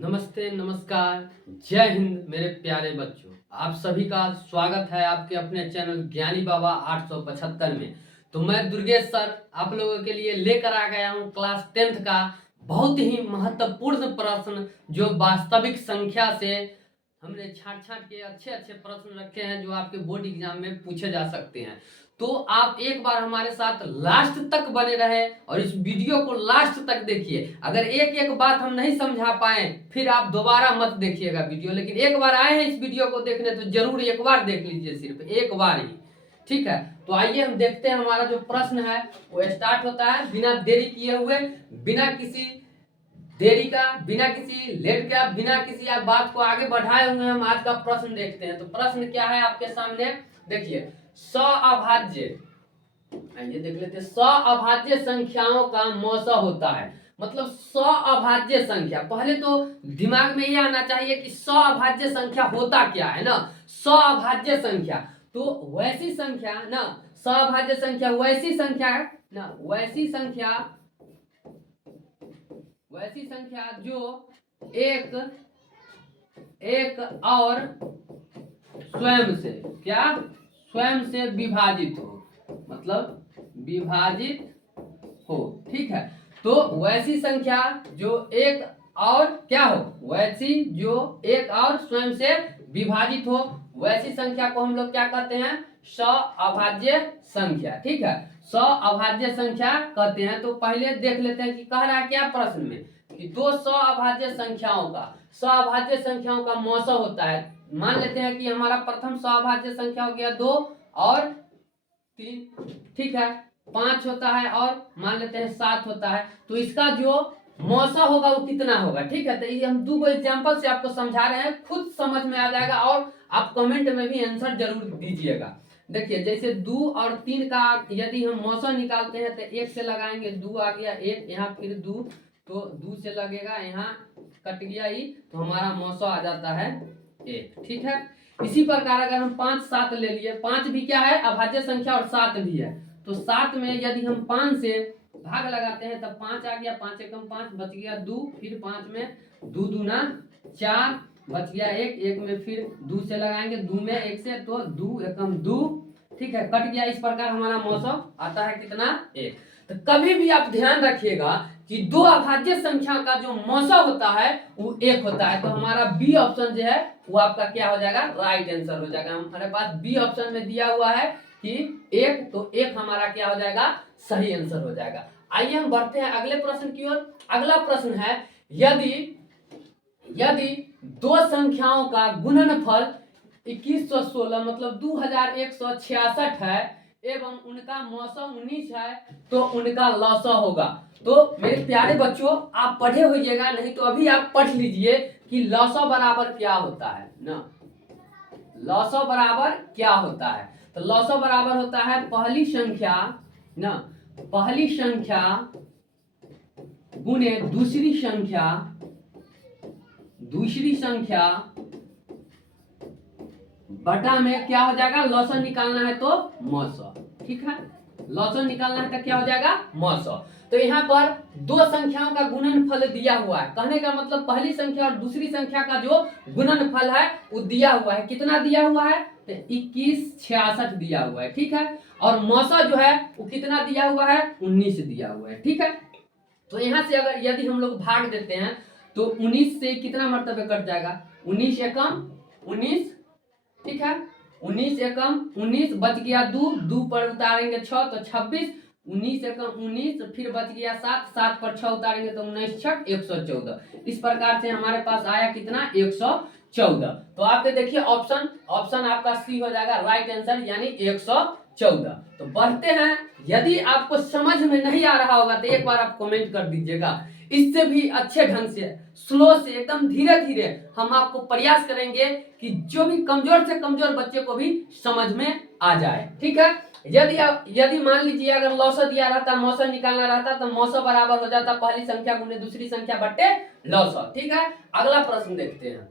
नमस्ते, नमस्कार, जय हिंद मेरे प्यारे बच्चों। आप सभी का स्वागत है आपके अपने चैनल ज्ञानी बाबा 875 में। तो मैं दुर्गेश सर आप लोगों के लिए लेकर आ गया हूं क्लास 10th का बहुत ही महत्वपूर्ण प्रश्न, जो वास्तविक संख्या से हमने छांट छांट के अच्छे अच्छे प्रश्न रखे हैं जो आपके बोर्ड एग्जाम में पूछे जा सकते हैं। तो आप एक बार हमारे साथ लास्ट तक बने रहे और इस वीडियो को लास्ट तक देखिए। अगर एक एक बात हम नहीं समझा पाए फिर आप दोबारा मत देखिएगा वीडियो, लेकिन एक बार आए हैं इस वीडियो को देखने तो जरूर एक बार देख लीजिए, सिर्फ एक बार ही, ठीक है। तो आइए हम देखते हैं हमारा जो प्रश्न है वो स्टार्ट होता है बिना देरी किए हुए, बिना किसी देरी का, बिना किसी लेट का, बिना किसी आप बात को आगे बढ़ाए हुए हम आज का प्रश्न देखते हैं। तो प्रश्न क्या है आपके सामने, देखिए। सअभाज्य, आइए देख लेते हैं। सअभाज्य संख्याओं का मौसा होता है, मतलब सअभाज्य संख्या। पहले तो दिमाग में ये आना चाहिए कि सअभाज्य संख्या होता क्या है ना। सअभाज्य संख्या तो वैसी संख्या ना, सअभाज्य संख्या वैसी संख्या है ना, वैसी संख्या जो एक और स्वयं से क्या, स्वयं से विभाजित हो, मतलब विभाजित हो, ठीक है। तो वैसी संख्या जो एक और क्या हो, वैसी जो एक और स्वयं से विभाजित हो, वैसी संख्या को हम लोग क्या कहते हैं, सअभाज्य संख्या, ठीक है। सअभाज्य संख्या कहते हैं। तो पहले देख लेते हैं कि कह रहा है क्या प्रश्न में, कि दो सअभाज्य संख्याओं का मौसा होता है। मान लेते हैं कि हमारा प्रथम सअभाज्य संख्या हो गया 2 और 3, ठीक है। 5 होता है और मान लेते हैं 7 होता है। तो इसका जो मौसा होगा वो कितना होगा, ठीक है। तो ये हम दो एग्जांपल से आपको समझा रहे हैं, खुद समझ में आ जाएगा और आप कमेंट में भी आंसर जरूर दीजिएगा। देखिए, जैसे 2 और 3 का यदि हम मौसा निकालते हैं तो 1 से लगाएंगे, 2 आ गया 1, यहाँ फिर 2, तो 2 से लगेगा, यहाँ कट गया ही, तो हमारा मौसा आ जाता है 1, ठीक है। इसी प्रकार अगर हम 5 7 ले लिए, 5 भी क्या है, अभाज्य संख्या, और 7 भी है। तो 7 में यदि हम 5 से भाग लगाते हैं तब 5 आ गया, 5 एकम 5, बच गया 2, फिर 5 में 2 दूना 4, बच गया 1, 1 में फिर 2 से लगाएंगे, 2 में 1 से, तो 2 एकम 2, ठीक है, कट गया। इस प्रकार हमारा मौसा आता है कितना, 1। तो कभी भी आप ध्यान रखिएगा कि दो अभाज्य संख्या का जो मौसा होता है वो 1 होता है। तो हमारा बी ऑप्शन जो है वो आपका क्या हो जाएगा, राइट आंसर हो जाएगा। हमारे पास बी ऑप्शन में दिया हुआ है कि 1, तो 1 हमारा क्या हो जाएगा, सही आंसर हो जाएगा। आइए हम बढ़ते हैं अगले प्रश्न की ओर। अगला प्रश्न है, यदि दो संख्याओं का गुणनफल 2116 मतलब 2166 है एवं उनका मौसा 19 है तो उनका लौसा होगा। तो मेरे प्यारे बच्चों, आप पढ़े होइएगा, नहीं तो अभी आप पढ़ लीजिए कि लौसा बराबर क्या होता है ना। लौसा बराबर क्या होता है, तो लौसा बराबर होता है पहली संख्या ना, पहली संख्या गुणे दूसरी संख्या बटा में क्या हो जाएगा, लौसन निकालना है तो मौसा, ठीक है। लौसन निकालना है तो क्या हो जाएगा, मौसा। तो यहाँ पर दो संख्याओं का गुणनफल दिया हुआ है, कहने का मतलब पहली संख्या और दूसरी संख्या का जो गुणनफल है वो दिया हुआ है। कितना दिया हुआ है, तो 2166 दिया हुआ है, ठीक है। और मौसा जो है वो कितना दिया हुआ है, 19 दिया हुआ है, ठीक है। तो यहाँ से अगर यदि हम लोग भाग देते हैं तो 19 से कितना मर्तबे कट जाएगा, 19 एकम 19, ठीक है। 19 एकम 19, बच गया 2, 2 पर उतारेंगे 6 तो 26, 19 एकम 19, फिर बच गया 7, 7 पर 6 उतारेंगे तो 19 छक 114। इस प्रकार से हमारे पास आया कितना, 114। तो आपके देखिए ऑप्शन आपका सी हो जाएगा राइट आंसर, यानी 114। तो बढ़ते हैं, यदि आपको समझ में नहीं आ रहा होगा तो एक बार आप कमेंट कर दीजिएगा। इससे भी अच्छे ढंग से, स्लो से, एकदम धीरे धीरे हम आपको प्रयास करेंगे कि जो भी कमजोर से कमजोर बच्चे को भी समझ में आ जाए, ठीक है। यदि मान लीजिए अगर लौसा दिया रहता, मौसा निकालना रहता तो मौसा बराबर हो जाता पहली संख्या गुने दूसरी संख्या बट्टे लौसा, ठीक है। अगला प्रश्न देखते हैं।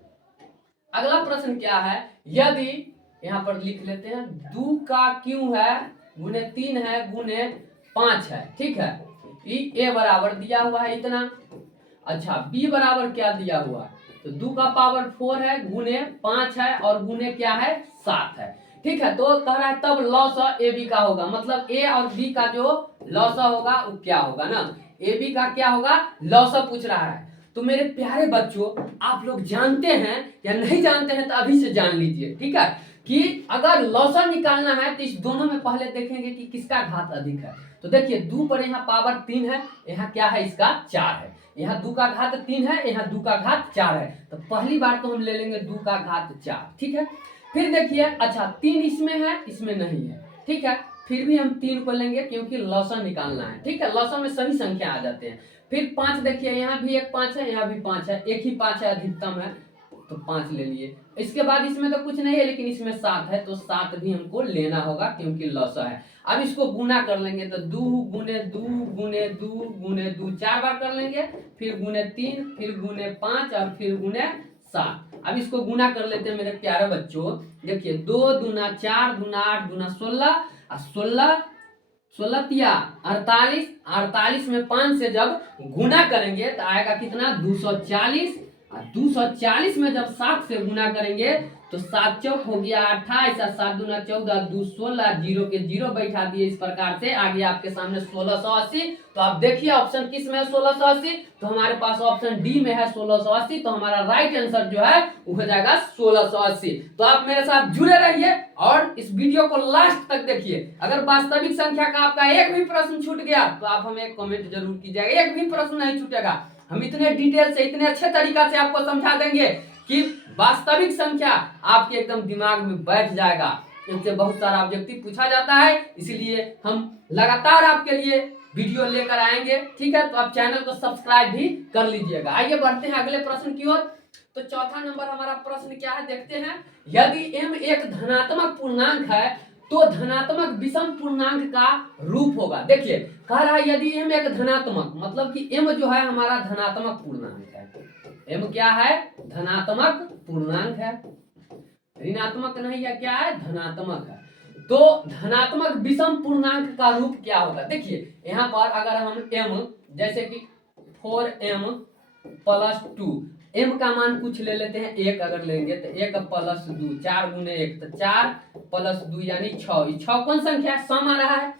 अगला प्रश्न क्या है, यदि यहाँ पर लिख लेते हैं 2 का क्यों है गुने 3 है गुने 5 है, ठीक है। ए बराबर दिया हुआ है इतना, अच्छा बी बराबर क्या दिया हुआ है, तो 2 का पावर 4 है, गुने 5 है और गुने क्या है 7 है। ठीक है, तो कह रहा है तब लॉ ए बी का होगा, मतलब ए और बी का जो लॉ होगा वो क्या होगा ना, ए बी का क्या होगा लॉ पूछ रहा है। तो मेरे प्यारे बच्चों, आप लोग जानते हैं या नहीं जानते हैं तो अभी से जान लीजिए, ठीक है, कि अगर लॉसन निकालना है तो इस दोनों में पहले देखेंगे कि किसका घात अधिक है। तो देखिए 2 पर यहाँ पावर 3 है, यहाँ क्या है इसका 4 है, यहाँ 2 का घात 3 है, यहाँ 2 का घात 4 है। तो पहली बार तो हम ले लेंगे 2 का घात 4, ठीक है। फिर देखिए अच्छा 3 इसमें है, इसमें नहीं है, ठीक है, फिर भी हम 3 को लेंगे क्योंकि लॉसन निकालना है, ठीक है, लॉसन में सभी संख्या आ जाते हैं। फिर 5 देखिए, यहाँ भी एक 5 है, यहाँ भी 5 है, एक ही 5 है, अधिकतम है, तो 5 ले लिए। इसके बाद इसमें तो कुछ नहीं है, लेकिन इसमें 7 है, तो 7 भी हमको लेना होगा क्योंकि लॉसा है। अब इसको गुना कर लेंगे, तो 2 गुने 2 गुने 2 गुने 2 4 बार कर लेंगे, फिर गुने 3, फिर गुने 5 और फिर गुने 7। अब इसको गुना कर लेते हैं मेरे प्यारे बच्चों। देखिए 2 दूना 4 दूना 8 दूना 16 और 16 16 तिया 48, 48 में 5 से जब गुना करेंगे तो आएगा कितना 240, और 240 में जब 7 से गुना करेंगे तो 7 चौक हो गया 28 और 7 दूना 14, 2 16, जीरो के जीरो बैठा दिए। इस प्रकार से आ गया आपके सामने 1680। तो आप देखिए ऑप्शन किस में है 1680, तो हमारे पास ऑप्शन डी में है 1680। तो हमारा राइट आंसर जो है वो हो जाएगा 1680। तो आप मेरे साथ जुड़े रहिए और इस वीडियो को लास्ट तक देखिए। अगर वास्तविक संख्या का आपका एक भी प्रश्न छूट गया तो आप हमें कमेंट जरूर कीजिएगा, एक भी प्रश्न नहीं छूटेगा। हम इतने डिटेल से इतने अच्छे तरीका से आपको समझा देंगे कि वास्तविक संख्या आपके एकदम दिमाग में बैठ जाएगा। इनसे बहुत सारा ऑब्जेक्टिव पूछा जाता है, इसलिए हम लगातार आपके लिए वीडियो लेकर आएंगे, ठीक है। तो आप चैनल को सब्सक्राइब भी कर लीजिएगा। आइए बढ़ते हैं अगले प्रश्न की ओर। तो चौथा नंबर हमारा प्रश्न क्या है देखते हैं। यदि m एक धनात्मक पूर्णांक है तो धनात्मक विषम पूर्णांक का रूप होगा। देखिए कह रहा है यदि m एक धनात्मक, मतलब कि m जो है हमारा धनात्मक पूर्णांक है। m क्या है धनात्मक पूर्णांक है, ऋणात्मक नहीं है, क्या है धनात्मक है। तो धनात्मक विषम पूर्णांक का रूप क्या होगा। देखिए यहाँ पर अगर हम m जैसे कि 4m प्लस 2, m का मान कुछ ले लेते हैं, 1 अगर लेंगे तो 1 प्लस 2, 4 गुने 1 तो 4 प्लस 2 यानी 6। 6 कौन संख्या है, सम आ रहा है।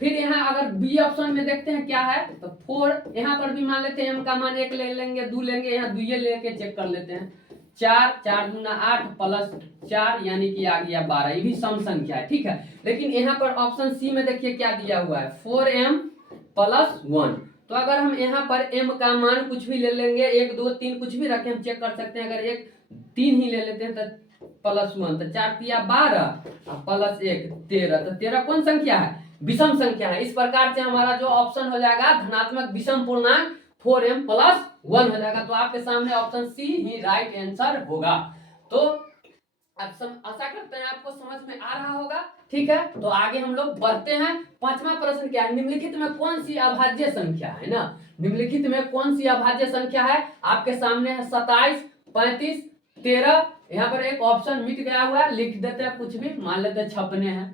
फिर यहाँ अगर बी ऑप्शन में देखते हैं क्या है, तो 4, यहाँ पर भी मान लेते हैं m का मान 1 ले लेंगे, 2 लेंगे, यहाँ 2 लेके चेक कर लेते हैं। 4 4 दूना 8 प्लस 4 यानी कि आ गया 12, ये भी सम संख्या है, ठीक है। लेकिन यहाँ पर ऑप्शन सी में देखिए क्या दिया हुआ है 4m प्लस 1। तो अगर हम यहाँ पर m का मान कुछ भी ले लेंगे, 1 2 3 कुछ भी रखें, हम चेक कर सकते हैं। अगर 1 3 ही ले लेते हैं तो प्लस 1, तो 4 तिया 12 और प्लस 1 13, तो 13 कौन संख्या है विषम संख्या है। इस प्रकार से हमारा जो ऑप्शन हो जाएगा धनात्मक विषम पूर्णांक 4m प्लस 1 हो जाएगा। तो आपके सामने ऑप्शन सी ही राइट आंसर होगा। तो आशा करते हैं आपको समझ में आ रहा होगा, ठीक है। तो आगे हम लोग बढ़ते हैं। पांचवा प्रश्न क्या है, निम्नलिखित में कौन सी अभाज्य संख्या है ना, निम्नलिखित में कौन सी अभाज्य संख्या है। आपके सामने है 27 35 13, यहाँ पर एक ऑप्शन मिट गया हुआ है, लिख देते हैं कुछ भी, मान लेते हैं छपने हैं,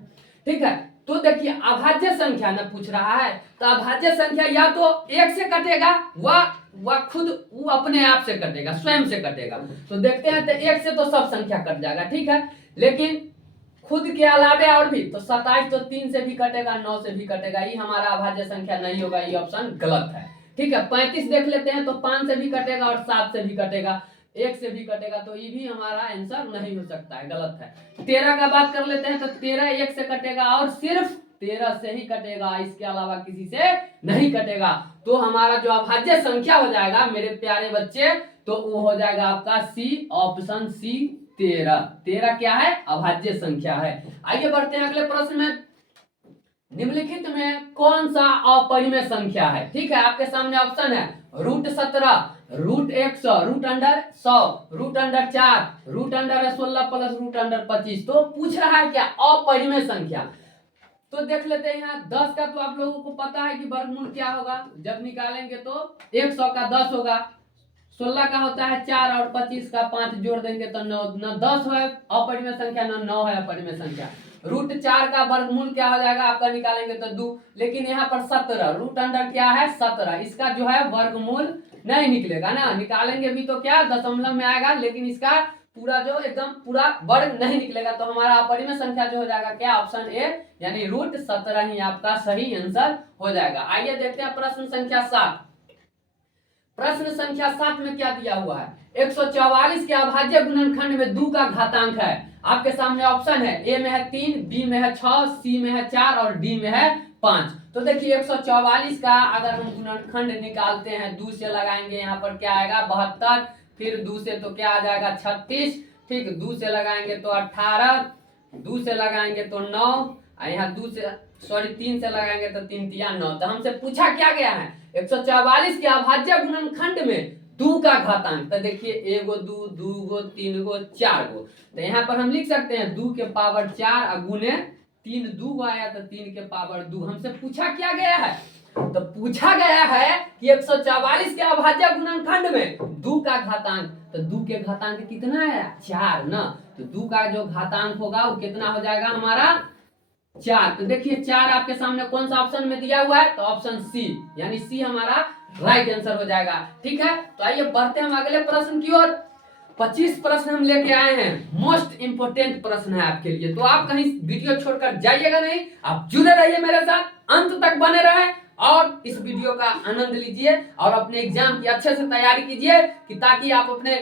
ठीक है। तो देखिए अभाज्य संख्या ना पूछ रहा है, तो अभाज्य संख्या या तो 1 से कटेगा, वह खुद वो अपने आप से कटेगा, स्वयं से कटेगा। तो देखते हैं तो 1 से तो सब संख्या कट जाएगा, ठीक है। लेकिन खुद के अलावे और भी, तो 27 तो 3 से भी कटेगा, 9 से भी कटेगा, ये हमारा अभाज्य संख्या नहीं होगा, ये ऑप्शन गलत है, ठीक है। 35 देख लेते हैं, तो 5 से भी कटेगा और 7 से भी कटेगा, 1 से भी कटेगा, तो ये भी हमारा आंसर नहीं हो सकता है, गलत है। 13 का बात कर लेते हैं, तो 13 1 से कटेगा और सिर्फ 13 से ही कटेगा, इसके अलावा किसी से नहीं कटेगा। तो हमारा जो अभाज्य संख्या हो जाएगा मेरे प्यारे बच्चे, तो वो हो जाएगा आपका सी, ऑप्शन सी 13। 13 क्या है अभाज्य संख्या है। आइए बढ़ते हैं अगले प्रश्न में। निम्नलिखित में कौन सा अपरिमेय संख्या है, ठीक है। आपके सामने ऑप्शन है √17, √100, √100, √4, √16 प्लस √25। तो पूछ रहा है क्या अपरिमेय संख्या। तो देख लेते हैं यहाँ 10 का तो आप लोगों को पता है कि वर्गमूल क्या होगा, जब निकालेंगे तो 100 का 10 होगा, 16 का होता है 4 और 25 का 5 जोड़ देंगे तो 9, न 10 है अपरिमेय संख्या, न 9 है अपरिमेय संख्या। √4 का वर्गमूल क्या हो जाएगा आपका, निकालेंगे तो 2, लेकिन यहाँ पर 17, √अंडर क्या है 17, इसका जो है वर्गमूल नहीं निकलेगा ना, निकालेंगे भी तो क्या दशमलव में आएगा, लेकिन इसका पूरा जो एकदम पूरा वर्ग नहीं निकलेगा। तो हमारा अपरिमेय संख्या जो हो जाएगा क्या, ऑप्शन ए यानी √17 ही आपका सही आंसर हो जाएगा। आइए देखते हैं प्रश्न संख्या 7। प्रश्न संख्या 7 में क्या दिया हुआ है, 144 के अभाज्य गुणनखंड में 2 का घातांक है। आपके सामने ऑप्शन है, ए में है 3, बी में है 6, सी में है 4 और डी में है 5। तो देखिए 144 का अगर हम गुणनखंड निकालते हैं, 2 से लगाएंगे, यहाँ पर क्या आएगा 72, फिर 2 से तो क्या आ जाएगा 36, ठीक, 2 से लगाएंगे तो 18, 2 से लगाएंगे तो 9, यहाँ 2 से 3 से लगाएंगे तो 3 तिया 9। तो हमसे पूछा क्या गया है, 144 के अभाज्य गुणनखंड में 2 का घातांक। तो देखिए 1 गो 2, 2 गो 3 गो 4 गो, तो यहाँ पर हम लिख सकते हैं 2 के पावर 4 और गुने 3, 2 गो आया तो 3 के पावर 2। हमसे पूछा क्या गया है, तो पूछा गया है कि 144 के अभाज्य गुणनखंड में 2 का घातांक। तो 2 के घातांक कितना है 4 ना, तो 2 का जो घातांक होगा वो कितना हो जाएगा हमारा 4। तो देखिए 4 आपके सामने कौन सा ऑप्शन में दिया हुआ है, तो ऑप्शन सी यानी सी हमारा राइट आंसर हो जाएगा। ठीक है, तो आइए बढ़ते हैं हम अगले प्रश्न की ओर। 25 प्रश्न हम लेके आए हैं, मोस्ट इंपोर्टेंट प्रश्न है आपके लिए, तो आप कहीं वीडियो छोड़कर जाइएगा नहीं, आप जुड़े रहिए मेरे साथ, अंत तक बने रहे और इस वीडियो का आनंद लीजिए और अपने एग्जाम की अच्छे से तैयारी कीजिए कि ताकि आप अपने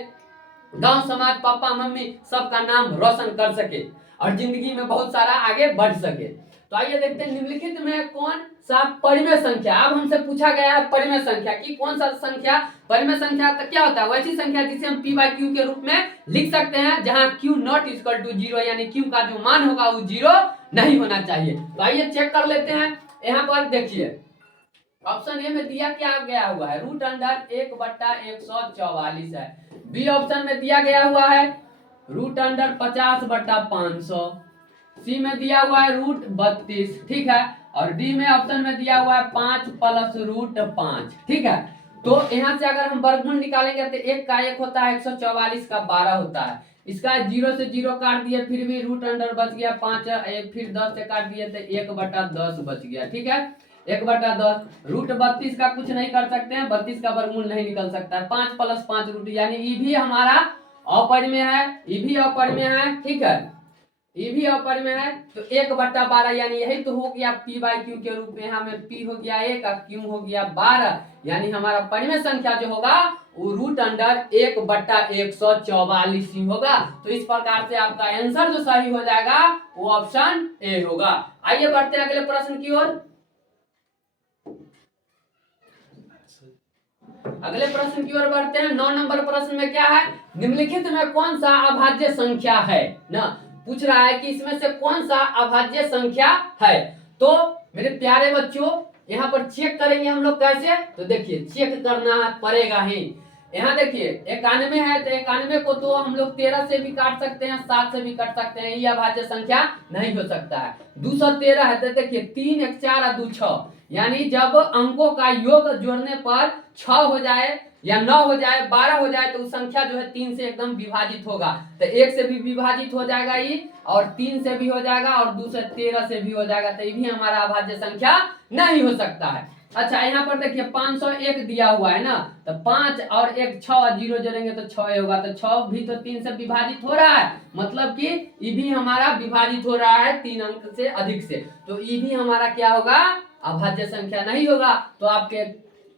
गांव समाज पापा मम्मी सबका नाम रोशन कर सके और जिंदगी में बहुत सारा आगे बढ़ सके। तो आइए देखते हैं निम्नलिखित में कौन सा परिमेय संख्या, अब हमसे पूछा गया है परिमेय संख्या की कौन सा संख्या, परिमेय संख्या तो क्या होता है, वैसी संख्या जिसे हम p/q के रूप में लिख सकते हैं जहां q नॉट इक्वल टू 0 यानी q का जो मान होगा वो 0 नहीं होना चाहिए। तो आइए चेक कर लेते हैं। यहाँ पर देखिए ऑप्शन ए में दिया क्या गया हुआ है, √1/144 है। बी ऑप्शन में दिया गया हुआ है √50/500। सी में दिया हुआ है √32, ठीक है, और डी में ऑप्शन में दिया हुआ है 5 + √5, ठीक है। तो यहाँ से अगर हम वर्गमूल निकालेंगे तो 1 का 1 होता है, 144 का 12 होता है, इसका 0 से 0 काट दिए फिर भी √अंडर बच गया 5, फिर 10 से काट दिए तो 1/10 बच गया, ठीक है, 1/10। √32 का कुछ नहीं कर सकते हैं, 32 का वर्गमूल नहीं निकल सकता है, 5 + 5 रूट यानी ई भी हमारा अपरिमेय है, ई भी अपरिमेय है, ठीक है, ये भी अपरिमेय है। तो 1/12 यानी यही तो हो गया p/q के रूप में, यहाँ में p हो गया 1 और q हो गया 12, यानी हमारा परिमेय संख्या जो होगा वो √1/144 ही होगा। तो इस प्रकार से आपका आंसर जो सही हो जाएगा वो ऑप्शन ए होगा। आइए बढ़ते हैं अगले प्रश्न की ओर। अगले प्रश्न की ओर बढ़ते हैं। 9 नंबर प्रश्न में क्या है, निम्नलिखित में कौन सा अभाज्य संख्या है ना, पूछ रहा है कि इसमें से कौन सा अभाज्य संख्या है। तो मेरे प्यारे बच्चों यहाँ पर चेक करेंगे हम लोग कैसे, तो देखिए चेक करना पड़ेगा ही। यहाँ देखिए 91 है, तो 91 को तो हम लोग 13 से भी काट सकते हैं, 7 से भी काट सकते हैं, ये अभाज्य संख्या नहीं हो सकता है। 213 है, तो देखिए 3 1 4 और 2 6, यानी जब अंकों का योग जोड़ने पर 6 हो जाए या 9 हो जाए 12 हो जाए तो उस संख्या जो है 3 से एकदम विभाजित होगा। तो 1 से भी विभाजित हो जाएगा ये, और 3 से भी हो जाएगा, और 2 से 13 से भी हो जाएगा, तो ये भी हमारा अभाज्य संख्या नहीं हो सकता है। अच्छा यहाँ पर देखिए 501 दिया हुआ है ना, तो 5 और 1 6 और 0 जोड़ेंगे तो 6 होगा, तो 6 भी तो 3 से विभाजित हो रहा है, मतलब कि ये भी हमारा विभाजित हो रहा है 3 अंक से अधिक से, तो ये भी हमारा क्या होगा अभाज्य संख्या नहीं होगा। तो आपके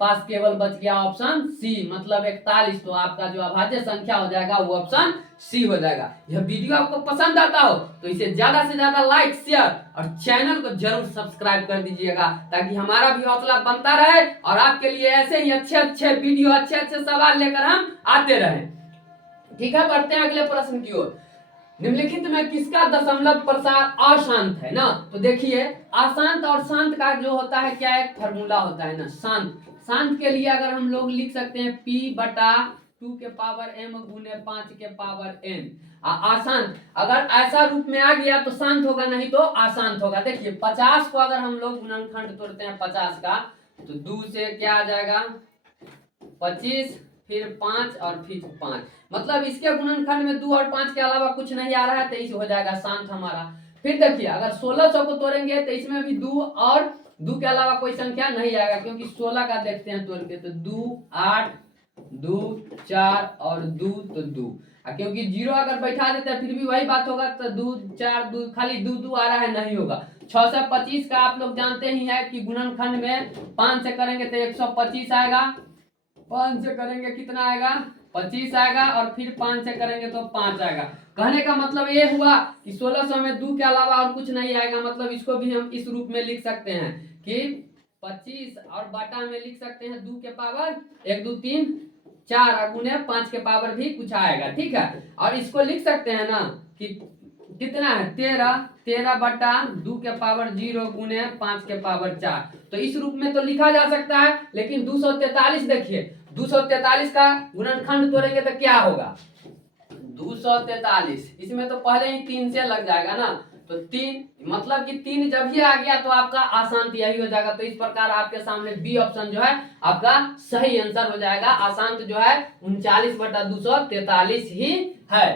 पास केवल बच गया ऑप्शन सी, मतलब 41। तो आपका जो अभाज्य संख्या हो जाएगा वो ऑप्शन सी हो जाएगा। यह वीडियो आपको पसंद आता हो तो इसे ज्यादा से ज्यादा लाइक शेयर और चैनल को जरूर सब्सक्राइब कर दीजिएगा, ताकि हमारा भी हौसला बनता रहे और आपके लिए ऐसे ही अच्छे अच्छे वीडियो अच्छे अच्छे सवाल लेकर हम आते रहे। ठीक है, बढ़ते हैं अगले प्रश्न की ओर। निम्नलिखित में किसका दशमलव प्रसार अशांत है ना, तो देखिए अशांत और शांत का जो होता है क्या एक फॉर्मूला होता है ना, शांत के लिए अगर हम लोग लिख सकते हैं p/2 के पावर m गुने 5 के पावर n। अशांत अगर ऐसा रूप में आ गया तो शांत होगा, नहीं तो अशांत होगा। देखिए 50 को अगर हम लोग गुणनखंड तोड़ते हैं 50 का, तो 2 से क्या आ जाएगा 25, फिर 5 और फिर 5, मतलब इसके गुणनखंड में 2 और 5 के अलावा कुछ नहीं आ रहा है, तो इस हो जाएगा शांत हमारा। फिर देखिए अगर 1600 को तोड़ेंगे तो इसमें भी 2 और 2 के अलावा कोई संख्या नहीं आएगा, क्योंकि 16 का देखते हैं तोड़ के, तो 2 8 2 4 और 2 तो 2, क्योंकि 0 अगर बैठा देते हैं फिर भी वही बात होगा, तो 2 4 2 खाली 2 2 आ रहा है, नहीं होगा। 6 से 25 का आप लोग जानते ही है कि गुणनखंड में 5 से करेंगे तो 125 आएगा, 5 से करेंगे कितना आएगा 25 आएगा, और फिर 5 से करेंगे तो 5 आएगा। कहने का मतलब ये हुआ कि 1600 में 2 के अलावा और कुछ नहीं आएगा। मतलब इसको भी हम इस रूप में लिख सकते हैं कि 25 और बाटा में लिख सकते हैं 2 के पावर 1 2 3 4 गुने 5 के पावर भी कुछ आएगा, ठीक है। और इसको लिख सकते हैं ना कि कितना है 13 बटा 2 के पावर 0 गुने 5 के पावर 4। तो इस रूप में तो लिखा जा सकता है, लेकिन 243 देखिए, 243 का गुणनखंड तोड़ेंगे तो क्या होगा 243, इसमें तो पहले ही 3 से लग जाएगा ना, तो 3 मतलब कि 3 जब ही आ गया तो आपका आसान यही हो जाएगा। तो इस प्रकार आपके सामने बी ऑप्शन जो है आपका सही आंसर हो जाएगा। आसान जो है 39 बटा 243 ही है।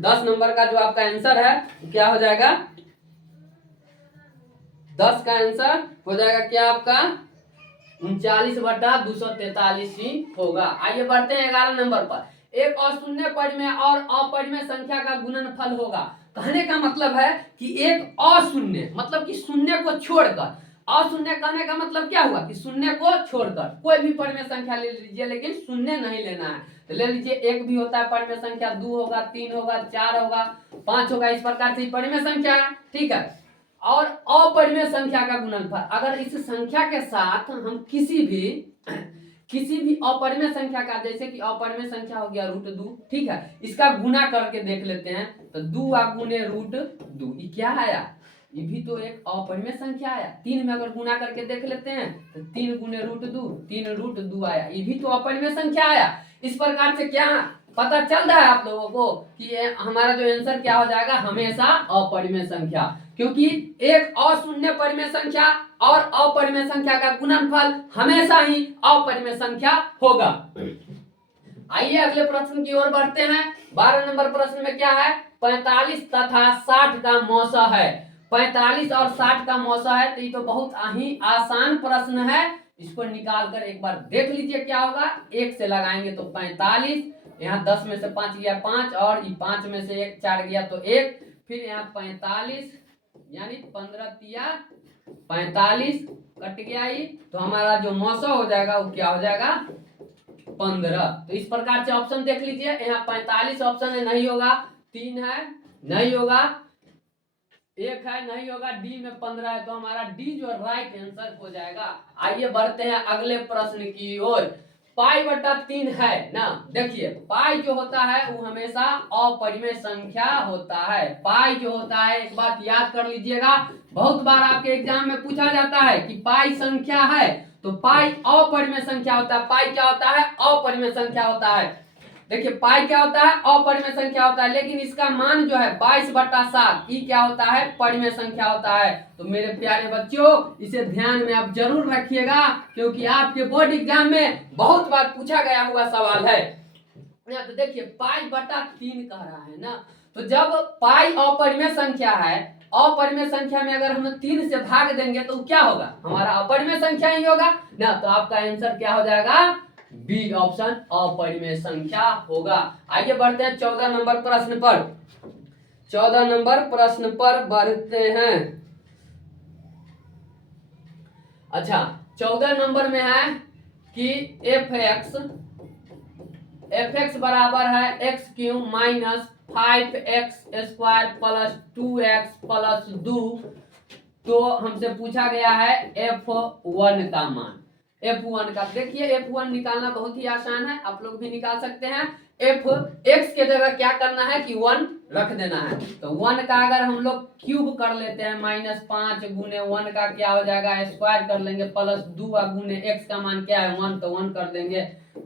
10 नंबर का जो आपका आंसर है क्या हो जाएगा, 10 का आंसर हो जाएगा क्या आपका 39 बटा 243 ही होगा। आइए बढ़ते हैं 11 नंबर पर। एक अशून्य परिमेय और अपरिमेय संख्या का गुणनफल होगा। कहने का मतलब है कि एक अशून्य मतलब कि शून्य को छोड़कर, अशून्य कहने का मतलब क्या हुआ कि शून्य को छोड़कर कोई भी परिमेय संख्या ले लीजिए, लेकिन शून्य नहीं लेना है। तो ले लीजिए 1 भी होता है परिमेय संख्या, 2 होगा, 3 होगा, 4 होगा, 5 होगा, इस प्रकार से परिमेय संख्या है, ठीक है। और अपरिमेय संख्या का गुणनफल, अगर इस संख्या के साथ हम किसी भी अपरिमेय संख्या का, जैसे कि अपरिमेय संख्या हो गया √2, ठीक है, इसका गुना करके देख लेते हैं तो 2 गुने √2 ये क्या आया, ये भी तो एक अपरिमेय संख्या आया। 3 में अगर गुना करके देख लेते हैं तो 3 गुने √2 3√2 आया, ये भी तो अपरिमेय संख्या आया। इस प्रकार से क्या पता चल रहा है आप लोगों को कि हमारा जो आंसर क्या हो जाएगा, हमेशा अपरिमेय संख्या, क्योंकि एक अशून्य परिमेय संख्या और अपरिमेय संख्या का गुणनफल हमेशा ही अपरिमेय संख्या होगा। आइए अगले प्रश्न की ओर बढ़ते हैं। 12 नंबर प्रश्न में क्या है, 45 तथा 60 का मौसा है। 45 और 60 का मौसा है, तो ये तो बहुत ही आसान प्रश्न है। इसको निकाल कर एक बार देख लीजिए क्या होगा। 1 से लगाएंगे तो 45, यहाँ 10 में से 5 गया 5, और 5 में से 1 4 गया तो 1, फिर यहाँ 45 यानी 15 तिया 45 कट गया ही, तो हमारा जो मौसा हो जाएगा वो क्या हो जाएगा 15। तो इस प्रकार से ऑप्शन देख लीजिए, यहाँ 45 ऑप्शन है, नहीं होगा, 3 है नहीं होगा, 1 है नहीं होगा, डी में 15 है, तो हमारा डी जो राइट आंसर हो जाएगा। आइए बढ़ते हैं अगले प्रश्न की ओर। पाई बटा 3 है ना, देखिए पाई जो होता है वो हमेशा अपरिमेय संख्या होता है। पाई जो होता है, एक बात याद कर लीजिएगा, बहुत बार आपके एग्जाम में पूछा जाता है कि पाई संख्या है, तो पाई अपरिमेय संख्या होता है। पाई क्या होता है, अपरिमेय संख्या होता है। देखिए पाई क्या होता है, अपरिमेय संख्या होता है, लेकिन इसका मान जो है 22/7 ये क्या होता है, परिमेय संख्या होता है। तो मेरे प्यारे बच्चों इसे ध्यान में आप जरूर रखिएगा, क्योंकि आपके बोर्ड एग्जाम में बहुत बार पूछा गया हुआ सवाल है। तो देखिए पाई/3 कह रहा है ना, तो जब पाई अपरिमेय संख्या है, अपरिमेय संख्या में अगर हम 3 से भाग देंगे तो क्या होगा, हमारा अपरिमेय संख्या ही होगा ना। तो आपका आंसर क्या हो जाएगा, बी ऑप्शन अपरिमेय संख्या होगा। आइए बढ़ते हैं 14 नंबर प्रश्न पर। 14 नंबर प्रश्न पर बढ़ते हैं। अच्छा 14 नंबर में है कि fx बराबर है x³ minus 5x² plus 2x plus 2। तो हमसे पूछा गया है f1 का मान। f1 का देखिए, f1 निकालना बहुत ही आसान है, आप लोग भी निकाल सकते हैं। x के जगह क्या करना है कि 1 रख देना है। तो 1 का अगर हम लोग क्यूब कर लेते हैं, -5 गुने 1 का क्या हो जाएगा, स्क्वायर कर लेंगे, प्लस 2 गुने x का मान क्या है 1, तो 1 कर देंगे,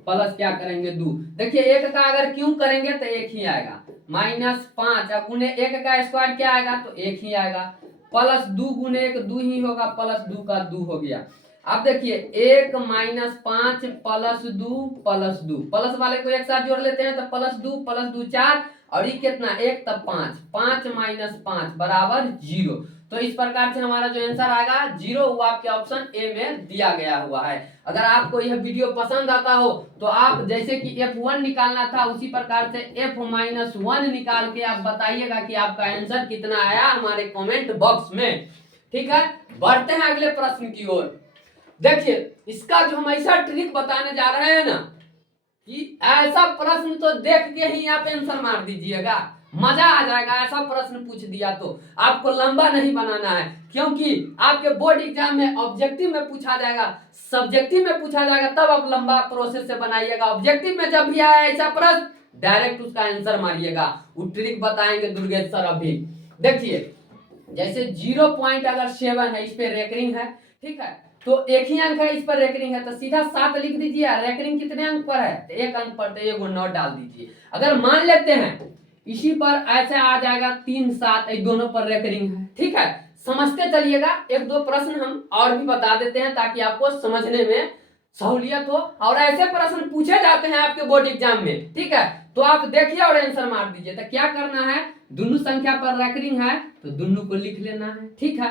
प्लस क्या करेंगे 2। देखिए 1 का अगर क्यूब करेंगे तो 1 ही आएगा, -5 गुने 1 का स्क्वायर क्या आएगा, तो 1 ही आएगा, प्लस 2 गुने 1 2 ही होगा, प्लस 2 का 2 हो गया। अब देखिए 1 - 5 प्लस 2 प्लस 2, प्लस वाले को एक साथ जोड़ लेते हैं तो +2 + 2 4, और ये कितना 1 तब 5, 5 - 5 बराबर 0। तो इस प्रकार से हमारा जो आंसर आएगा 0 वो आपके ऑप्शन ए में दिया गया हुआ है। अगर आपको यह वीडियो पसंद आता हो तो आप जैसे कि F1 निकालना था उसी प्रकार से F-1 निकाल के आप बताइएगा कि आपका आंसर कितना आया हमारे कमेंट बॉक्स में। ठीक है, बढ़ते हैं अगले प्रश्न की ओर। देखिए इसका जो हम ऐसा ट्रिक बताने जा रहे हैं ना कि ऐसा प्रश्न तो देख के ही आप आंसर मार दीजिएगा, मजा आ जाएगा। ऐसा प्रश्न पूछ दिया तो आपको लंबा नहीं बनाना है, क्योंकि आपके बोर्ड एग्जाम में ऑब्जेक्टिव में पूछा जाएगा, सब्जेक्टिव में पूछा जाएगा, तब आप लंबा प्रोसेस से बनाइएगा। ऑब्जेक्टिव में जब भी आया ऐसा प्रश्न डायरेक्ट उसका आंसर मारिएगा। वो ट्रिक बताएंगे दुर्गेश सर अभी। देखिए जैसे 0.7 है, इस पे रेकरिंग है, ठीक है, तो एक ही अंक है, इस पर रेकरिंग है तो सीधा 7 लिख दीजिए। रेकरिंग कितने अंक पर है, तो 1 अंक पर, तो 1 नोट डाल दीजिए। अगर मान लेते हैं इसी पर ऐसे आ जाएगा 3 7, दोनों पर रेकरिंग है। ठीक है, समझते चलिएगा। 1-2 प्रश्न हम और भी बता देते हैं ताकि आपको समझने में सहूलियत हो, और ऐसे प्रश्न पूछे जाते हैं आपके बोर्ड एग्जाम में। ठीक है, तो आप देखिए और आंसर मार दीजिए। तो क्या करना है, दोनों संख्या पर रेकरिंग है तो दोनों को लिख लेना है। ठीक है,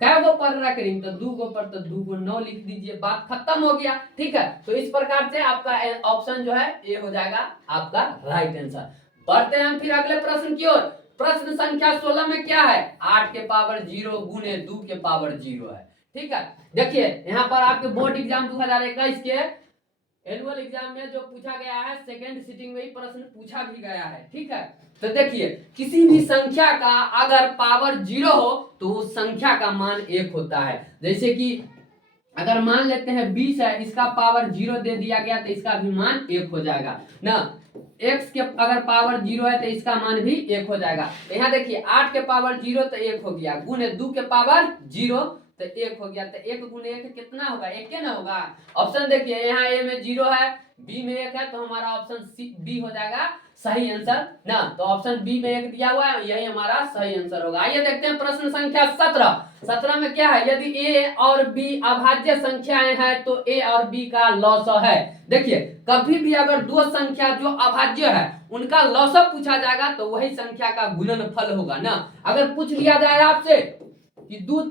कै गो पर रेकरिंग, तो 2 गो पर, तो 2 को 9 लिख दीजिए, बात खत्म हो गया। ठीक है, तो इस प्रकार से आपका ऑप्शन जो है ये हो जाएगा आपका राइट आंसर। बढ़ते हैं फिर अगले प्रश्न की ओर। प्रश्न संख्या 16 में क्या है, 8 के पावर 0 गुने 2 के पावर 0 है। ठीक है, देखिए यहाँ पर आपके बोर्ड एग्जाम 2021 के एनुअल एग्जाम में जो पूछा गया है, सेकेंड सिटिंग में ही प्रश्न पूछा भी गया है। ठीक है, तो देखिए किसी भी संख्या का अगर पावर 0 हो तो उस संख्या का मान 1 होता है। जैसे कि अगर मान लेते हैं 20 है, इसका पावर 0 दे दिया गया तो इसका भी मान 1 हो जाएगा ना। x के अगर पावर 0 है तो इसका मान भी 1 हो जाएगा। यहाँ देखिए 8 के पावर 0 तो 1 हो गया, गुने 2 के पावर 0 तो 1 हो गया। तो 1 गुने 1 कितना होगा, 1 ना होगा। ऑप्शन देखिए यहाँ ए में 0 है, बी में 1 है, तो हमारा ऑप्शन सी बी हो जाएगा सही आंसर ना। तो ऑप्शन बी में 1 दिया हुआ है, यही हमारा सही आंसर होगा। आइए देखते हैं प्रश्न संख्या 17 में क्या है। यदि ए और बी अभाज्य संख्याएं हैं तो ए और बी का लॉस है। देखिए कभी भी अगर दो संख्या जो अभाज्य है उनका लॉस पूछा जाएगा तो वही संख्या का गुणनफल होगा ना। अगर पूछ लिया जाए आपसे कि 2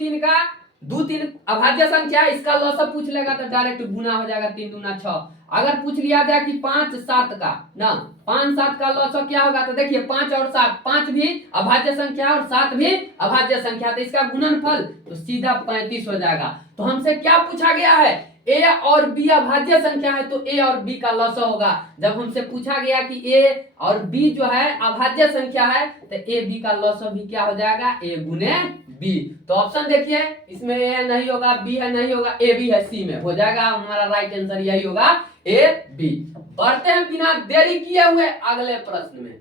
3 अभाज्य संख्या है, इसका लॉस पूछ लेगा तो डायरेक्ट गुना हो जाएगा, 3 दूना 6। अगर पूछ लिया जाए कि 5 7 का ना, 5 7 का लॉस क्या होगा, तो देखिए 5 और 7, 5 भी अभाज्य संख्या और 7 भी अभाज्य संख्या, तो इसका गुणनफल तो सीधा 35 हो जाएगा। तो हमसे क्या पूछा गया है, ए और बी अभाज्य संख्या है तो ए और बी का लॉस होगा। जब हमसे पूछा गया कि ए और बी जो है अभाज्य संख्या है तो ए बी का लॉस भी क्या हो जाएगा, ए गुने बी। तो ऑप्शन देखिए इसमें ए नहीं होगा, बी है नहीं होगा, ए बी है, सी में हो जाएगा। हमारा राइट आंसर यही होगा, ए बी। बढ़ते हैं बिना देरी किए हुए अगले प्रश्न में।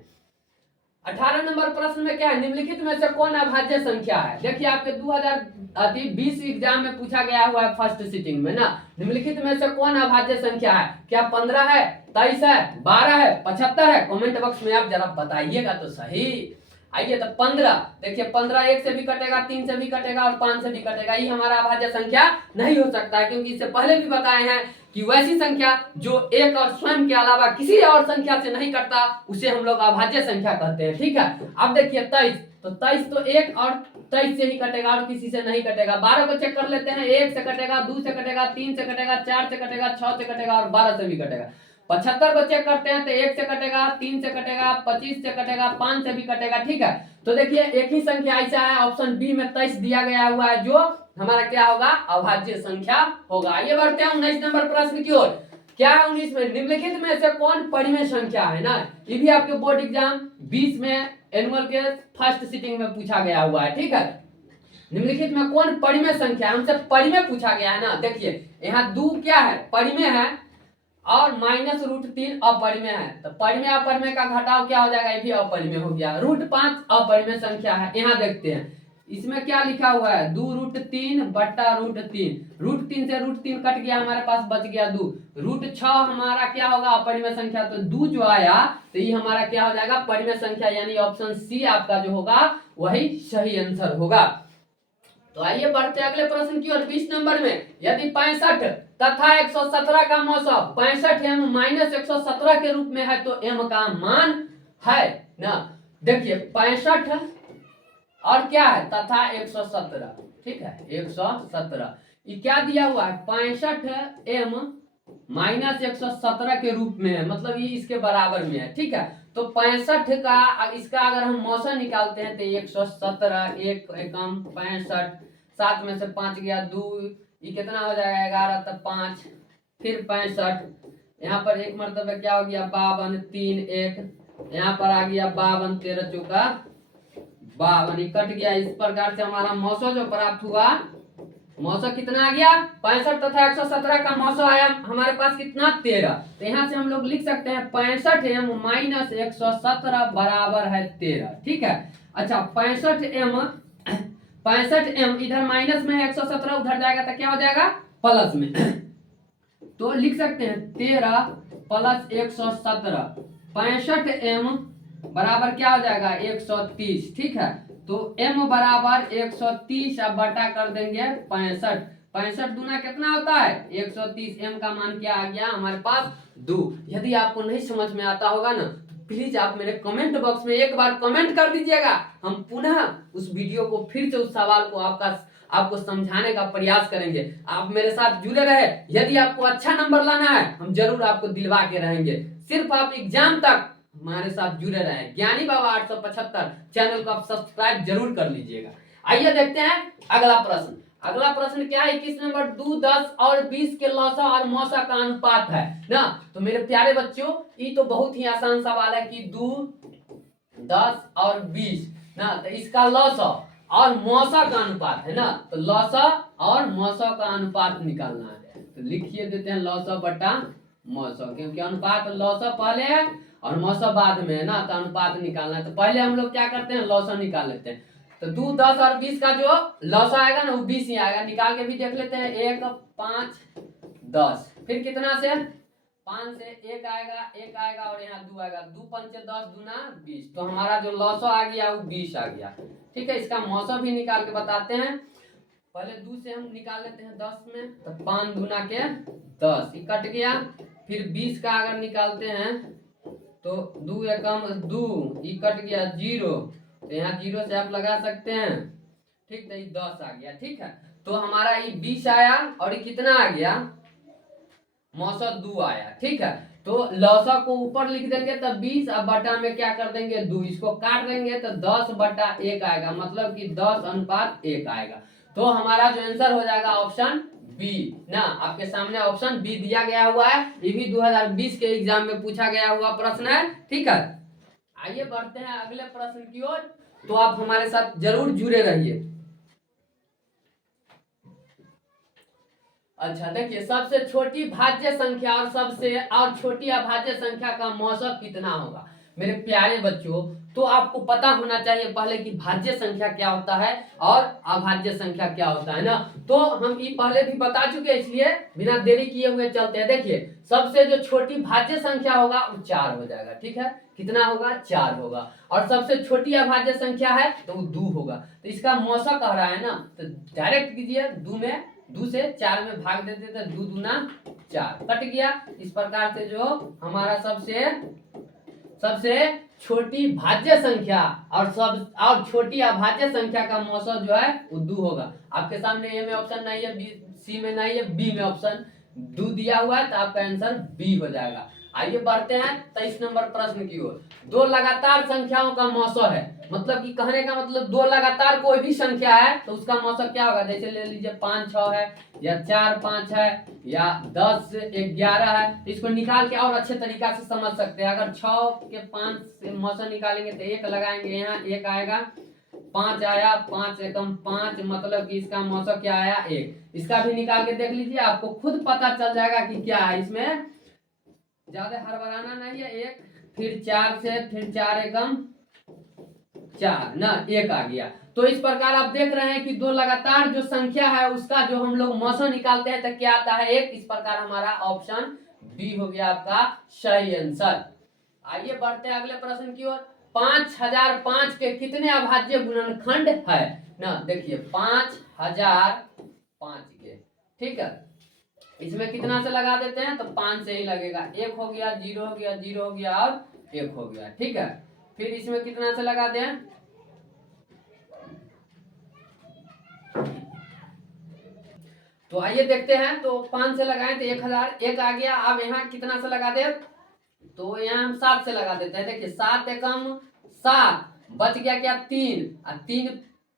18 नंबर प्रश्न में क्या है, निम्नलिखित में से कौन अभाज्य संख्या है। देखिए आपके 2020 एग्जाम में पूछा गया हुआ है फर्स्ट सिटिंग में ना। निम्नलिखित में से कौन अभाज्य संख्या है, क्या 15 है, 23 है, 12 है, 75 है। कमेंट बॉक्स में आप जरा बताइएगा तो सही। आइए तो 15, देखिए 15 1 से भी कटेगा, 3 से भी कटेगा और 5 से भी कटेगा। ये हमारा अभाज्य संख्या नहीं हो सकता है, क्योंकि इससे पहले भी बताए हैं कि वैसी संख्या जो एक और स्वयं के अलावा किसी और संख्या से नहीं कटता उसे हम लोग अभाज्य संख्या कहते हैं। ठीक है, अब देखिए 23, तो 23 तो 1 और 23 से ही कटेगा और किसी से नहीं कटेगा। 12 को चेक कर लेते हैं, 1 से कटेगा, 2 से कटेगा, 3 से कटेगा, 4 से कटेगा, 6 से कटेगा और 12 से भी कटेगा। 75 को चेक करते हैं तो 1 से कटेगा, 3 से कटेगा, 25 से कटेगा, 5 से भी कटेगा। ठीक है, तो देखिए एक ही संख्या ऐसा है, ऑप्शन बी में 23 दिया गया हुआ है, जो हमारा क्या होगा, अभाज्य संख्या होगा। आइए बढ़ते हैं 19 नंबर प्रश्न की ओर। क्या है 19 में, निम्नलिखित में से कौन परिमेय संख्या है ना। ये भी आपके बोर्ड एग्जाम 20 में एनुअल के फर्स्ट सिटिंग में पूछा गया हुआ है। ठीक है, निम्नलिखित में कौन परिमेय संख्या, हमसे परिमेय पूछा गया है ना। देखिए यहाँ 2 क्या है, परिमेय है, और -√3 अपरिमेय है। तो परिमेय अपरिमेय का घटाव क्या हो जाएगा, ये भी अपरिमेय हो गया। √5 अपरिमेय संख्या है। यहाँ देखते हैं इसमें क्या लिखा हुआ है, 2√3 बट्टा √3। √3 से √3 कट गया, हमारे पास बच गया 2। √6 हमारा क्या होगा, अपरिमेय संख्या, तो 2 जो आया तो ये हमारा क्या हो जाएगा, परिमेय संख्या, यानी ऑप्शन सी आपका जो होगा वही सही आंसर होगा। तो आइए बढ़ते अगले प्रश्न की ओर। 20 नंबर में, यदि 65 तथा 117 का मौसम 65m - 117 के रूप में है तो m का मान है ना। देखिए 65 और क्या है तथा 117, ठीक है 117। ये क्या दिया हुआ है 65m माइनस 117 के रूप में है, मतलब ये इसके बराबर में है, ठीक है। तो 65 का इसका अगर हम मौसा निकालते हैं तो 117, एक एकम 65, 7 में से 5 गया 2, ये कितना हो जाएगा 11 तब 5, फिर 65, यहाँ पर एक मरतबा क्या हो गया 52, 3 1, यहाँ पर आ गया 52, 13 चौका 52, कट गया। इस प्रकार से हमारा मौसम जो प्राप्त हुआ, मौसम कितना आ गया 65 तथा 117 का मौसम आया हमारे पास कितना 13। तो यहाँ से हम लोग लिख सकते हैं 65m माइनस 117 बराबर है 13, ठीक है। अच्छा 65m इधर माइनस में 117 उधर जाएगा तो क्या हो जाएगा प्लस में तो लिख सकते हैं 13 प्लस 117, 65m बराबर क्या हो जाएगा 130, ठीक है। तो m बराबर 130 अब बटा कर देंगे 65, 65 दूना कितना होता है 130, m का मान क्या आ गया हमारे पास 2। यदि आपको नहीं समझ में आता होगा ना तो प्लीज आप मेरे कमेंट बॉक्स में एक बार कमेंट कर दीजिएगा, हम पुनः उस वीडियो को फिर से उस सवाल को आपको समझाने का प्रयास करेंगे। आप मेरे साथ जुड़े रहे, यदि आपको अच्छा नंबर लाना है हम जरूर आपको दिलवा के रहेंगे, सिर्फ आप एग्जाम तक हमारे साथ जुड़े रहे। ज्ञानी बाबा 875 चैनल को आप सब्सक्राइब जरूर कर लीजिएगा। आइए देखते हैं अगला प्रश्न। अगला प्रश्न क्या है 21 नंबर 2, 10 और 20 के लौसा और मौसा का अनुपात है ना। तो मेरे प्यारे बच्चों ये तो बहुत ही आसान सवाल है कि 2, 10 और 20 ना, तो इसका लौसा और मौसा का अनुपात है ना, तो लौसा और मौसा का अनुपात निकालना है। तो लिखिए देते हैं लौसा बटा मौसा, क्योंकि अनुपात लौसा पहले है और मौसा बाद में है ना, तो अनुपात निकालना है। तो पहले हम लोग क्या करते हैं लौसा निकाल लेते हैं। तो 2, 10 और 20 का जो लौसा आएगा ना वो 20 ही आएगा, निकाल के भी देख लेते हैं। 1, 5, 10, फिर कितना से 5 से 1 आएगा, 1 आएगा और यहाँ 2 आएगा, 2 पंचे 10 दूना 20, तो हमारा जो लौसा आ गया वो 20 आ गया, ठीक है। इसका मौसम भी निकाल के बताते हैं। पहले 2 से हम निकाल लेते हैं 10 में, तो 5 दूना के 10, ये कट गया। फिर 20 का अगर निकालते हैं तो 2 एकम 2, ये कट गया 0, तो यहाँ 0 से आप लगा सकते हैं, ठीक। तो ये 10 आ गया, ठीक है। तो हमारा ये 20 आया और ये कितना आ गया मौसा 2 आया, ठीक है। तो लौसा को ऊपर लिख देंगे तब 20, अब बटा में क्या कर देंगे 2, इसको काट देंगे तो 10 बटा 1 आएगा, मतलब कि 10 अनुपात 1 आएगा। तो हमारा जो आंसर हो जाएगा ऑप्शन बी ना। आपके सामने ऑप्शन बी दिया गया हुआ है, ये भी 2020 के एग्जाम में पूछा गया हुआ प्रश्न है, ठीक है। आइए बढ़ते हैं अगले प्रश्न की ओर, तो आप हमारे साथ जरूर जुड़े रहिए। अच्छा देखिए, सबसे छोटी भाज्य संख्या और छोटी अभाज्य संख्या का मौसम कितना होगा। मेरे प्यारे बच्चों, तो आपको पता होना चाहिए पहले कि भाज्य संख्या क्या होता है और अभाज्य संख्या क्या होता है ना। तो हम ये पहले भी बता चुके हैं, इसलिए बिना देरी किए हुए चलते हैं। देखिए, सबसे जो छोटी भाज्य संख्या होगा वो 4 हो जाएगा, ठीक है। कितना होगा 4 होगा। और सबसे छोटी अभाज्य संख्या है तो वो 2 होगा। तो इसका मौसम कह रहा है ना, तो डायरेक्ट कीजिए, 2 से 4 में भाग देते तो 2 दूना 4, कट गया। इस प्रकार से जो हमारा सबसे छोटी भाज्य संख्या और छोटी अभाज्य संख्या का मौसम जो है वो 2 होगा। आपके सामने ए में ऑप्शन नहीं है, बी सी में नहीं है, बी में ऑप्शन 2 दिया हुआ है, तो आपका आंसर बी हो जाएगा। आइए बढ़ते हैं 23 नंबर प्रश्न की ओर। 2 लगातार संख्याओं का मौसम है, मतलब कि कहने का मतलब 2 लगातार कोई भी संख्या है तो उसका मौसम क्या होगा। जैसे ले लीजिए 5 6 है, या 4 5 है, या 10 11 है, तो इसको निकाल के और अच्छे तरीका से समझ सकते हैं। अगर 6 के 5 से मौसम निकालेंगे तो 1 लगाएंगे, यहाँ 1 आएगा, 5 आया, 5 एकम 5, मतलब कि इसका मौसम क्या आया 1। इसका भी निकाल के देख लीजिए, आपको खुद पता चल जाएगा कि क्या है। इसमें ज्यादा हड़बड़ाना नहीं है। 1 फिर 4 से फिर 4 एकम 4 ना, 1 आ गया। तो इस प्रकार आप देख रहे हैं कि 2 लगातार जो संख्या है उसका जो हम लोग मौसम निकालते हैं तो क्या आता है 1। इस प्रकार हमारा ऑप्शन बी हो गया आपका सही आंसर। आइए बढ़ते हैं अगले प्रश्न की ओर। 5005 के कितने अभाज्य गुणनखंड है ना। देखिए 5005 के, ठीक है। इसमें कितना से लगा देते हैं तो 5 से ही लगेगा। 1 हो गया, 0 हो गया, 0 हो गया और 1 हो गया, ठीक है। फिर इसमें कितना से लगा दें तो आइए देखते हैं। तो 5 से लगाएं तो 1000 एक आ गया। अब यहाँ कितना से लगा दे, तो यहाँ हम 7 से लगा देते हैं। देखिए 7 एकम 7, बच गया क्या 3,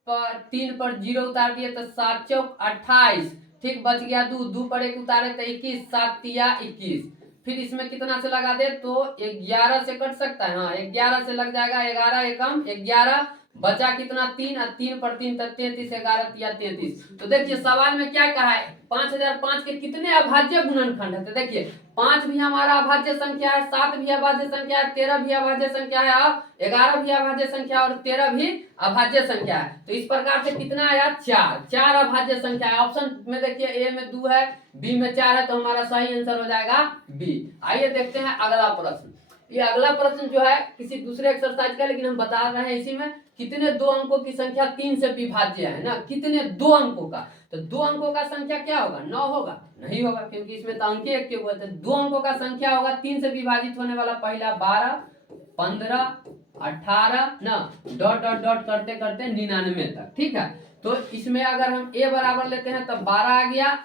और 3 पर 0 उतार दिए तो 7 चौक 28, ठीक, बच गया 2, 2 पर 1 उतारे तो 21, 7 तिया 21। फिर इसमें कितना से लगा दे, तो 11 से कट सकता है, हाँ 11 से लग जाएगा, 11 एकम 11, बचा कितना 3, और 3 पर 3 तो 33, 11 तिया 33। तो देखिए सवाल में क्या कहा है, 5005 के कितने अभाज्य गुणनखंड है। तो देखिए 5 भी हमारा अभाज्य संख्या है, 7 भी अभाज्य संख्या है, 13 भी अभाज्य संख्या है, और 11 भी अभाज्य संख्या और 13 भी अभाज्य संख्या है। तो इस प्रकार से कितना आया, 4 अभाज्य संख्या है। ऑप्शन में देखिए ए में 2 है, बी में 4 है, तो हमारा सही आंसर हो जाएगा बी। आइए देखते हैं अगला प्रश्न। ये अगला प्रश्न जो है किसी दूसरे एक्सरसाइज का, लेकिन हम बता रहे हैं इसी में, कितने 2 अंकों की संख्या 3 से विभाज्य है ना, कितने 2 अंकों का। तो 2 अंकों का संख्या क्या होगा, 9 होगा, नहीं होगा, क्योंकि इसमें तो अंक एक के हुए थे। 2 अंकों का संख्या होगा 3 से विभाजित होने वाला, पहला 12, 15, 18 ना, डॉट डॉट डॉट करते करते 99 तक, ठीक है। तो इसमें अगर हम a बराबर लेते हैं तब 12 आ गया,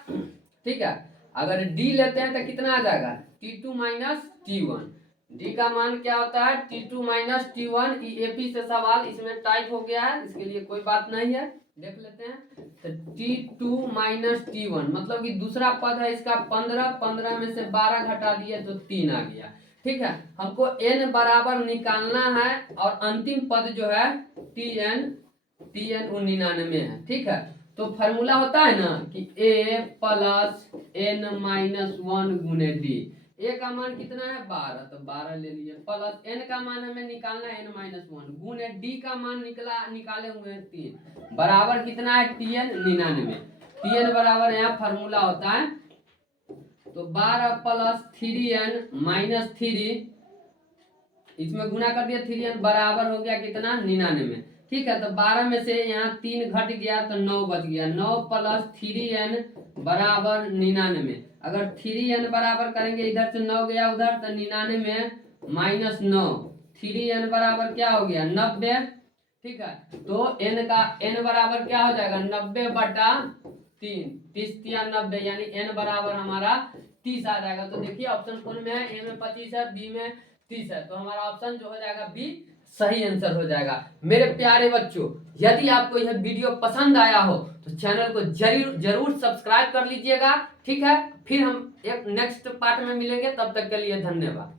ठीक है। अगर d लेते हैं तो कितना आ जाएगा, t2 माइनस t1। d का मान क्या होता है, t2 माइनस t1। AP से सवाल इसमें टाइप हो गया है, इसके लिए कोई बात नहीं है, देख लेते हैं। तो t2 माइनस t1 मतलब कि दूसरा पद है इसका 15, 15 में से 12 घटा दिए तो 3 आ गया, ठीक है। हमको n बराबर निकालना है, और अंतिम पद जो है tn 99 है, ठीक है। तो फॉर्मूला होता है ना कि a प्लस n माइनस 1 गुने d। a का मान कितना है 12, तो 12 ले लिए, प्लस n का मान हमें निकालना है n माइनस 1, गुने d का मान निकाले हुए हैं 3, बराबर कितना है tn 99। tn बराबर यहाँ फॉर्मूला होता है, तो 12 प्लस 3n माइनस 3, इसमें गुना कर दिया 3n, बराबर हो गया कितना 99, ठीक है। तो 12 में से यहाँ 3 घट गया तो 9 बच गया, 9 प्लस 3n बराबर 99। अगर 3n बराबर करेंगे, इधर से 9 गया उधर, तो 99 माइनस 9, 3n बराबर क्या हो गया 90, ठीक है। तो n बराबर क्या हो जाएगा 90 बटा 3, 30 या 90, यानी n बराबर हमारा 30 आ जाएगा। तो देखिए ऑप्शन कौन में है, ए में 25 है, बी में 30 है, तो हमारा ऑप्शन जो हो जाएगा बी सही आंसर हो जाएगा। मेरे प्यारे बच्चों, यदि आपको यह वीडियो पसंद आया हो तो चैनल को जरूर सब्सक्राइब कर लीजिएगा, ठीक है। फिर हम एक नेक्स्ट पार्ट में मिलेंगे, तब तक के लिए धन्यवाद।